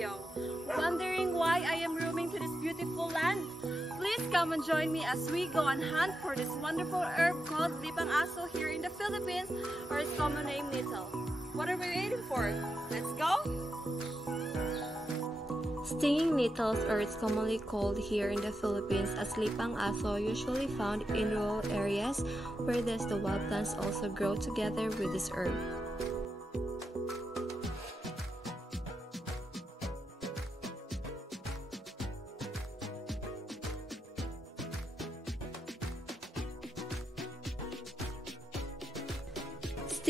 video. Wondering why I am roaming to this beautiful land? Please come and join me as we go on hunt for this wonderful herb called lipang aso here in the Philippines, or its common name Nettle. What are we waiting for? Let's go! Stinging nettles, or it's commonly called here in the Philippines as lipang aso, usually found in rural areas where the wild plants also grow together with this herb.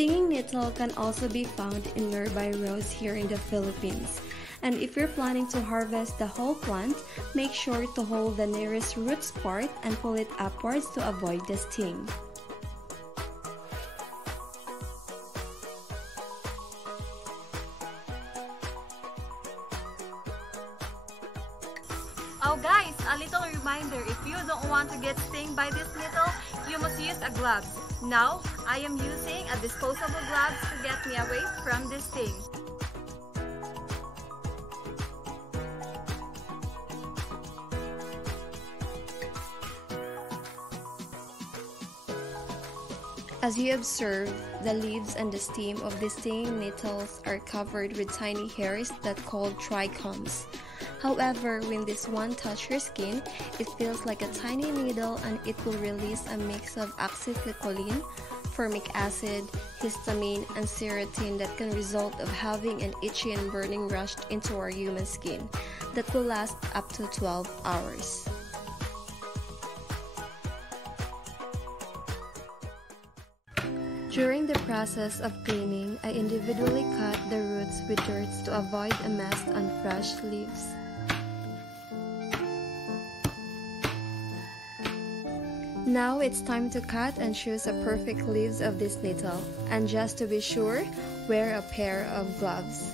Stinging nettle can also be found in nearby roads here in the Philippines. And if you're planning to harvest the whole plant, make sure to hold the nearest roots part and pull it upwards to avoid the sting. Oh guys, a little reminder, if you don't want to get stung by this nettle, you must use a glove. Now, I am using a disposable gloves to get me away from this sting. As you observe, the leaves and the stem of the stinging nettles are covered with tiny hairs that called trichomes. However, when this one touches your skin, it feels like a tiny needle and it will release a mix of acetylcholine, formic acid, histamine, and serotonin that can result of having an itchy and burning rush into our human skin that will last up to 12 hours. During the process of cleaning, I individually cut the roots with dirts to avoid a mess on fresh leaves. Now it's time to cut and choose a perfect leaves of this nettle, and just to be sure, wear a pair of gloves.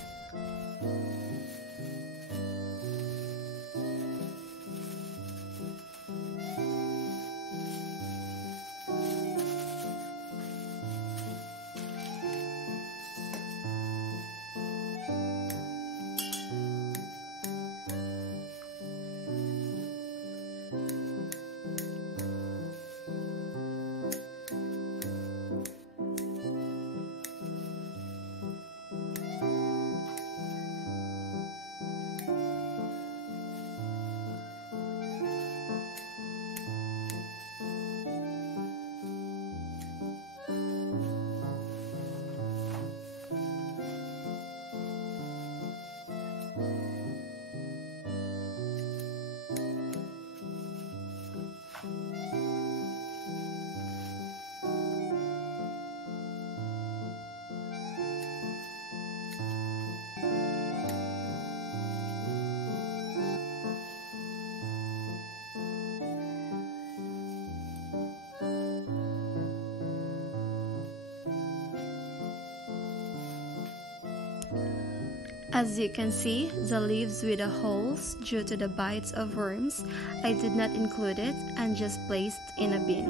As you can see, the leaves with the holes due to the bites of worms, I did not include it and just placed in a bin.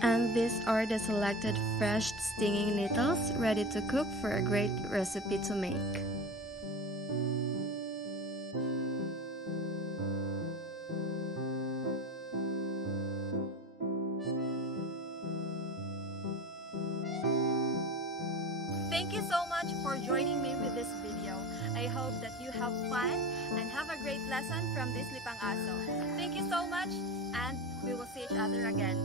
And these are the selected fresh stinging nettles ready to cook for a great recipe to make. Thank you so much for joining me with this video. I hope that you have fun and have a great lesson from this lipang aso. Thank you so much, and we will see each other again.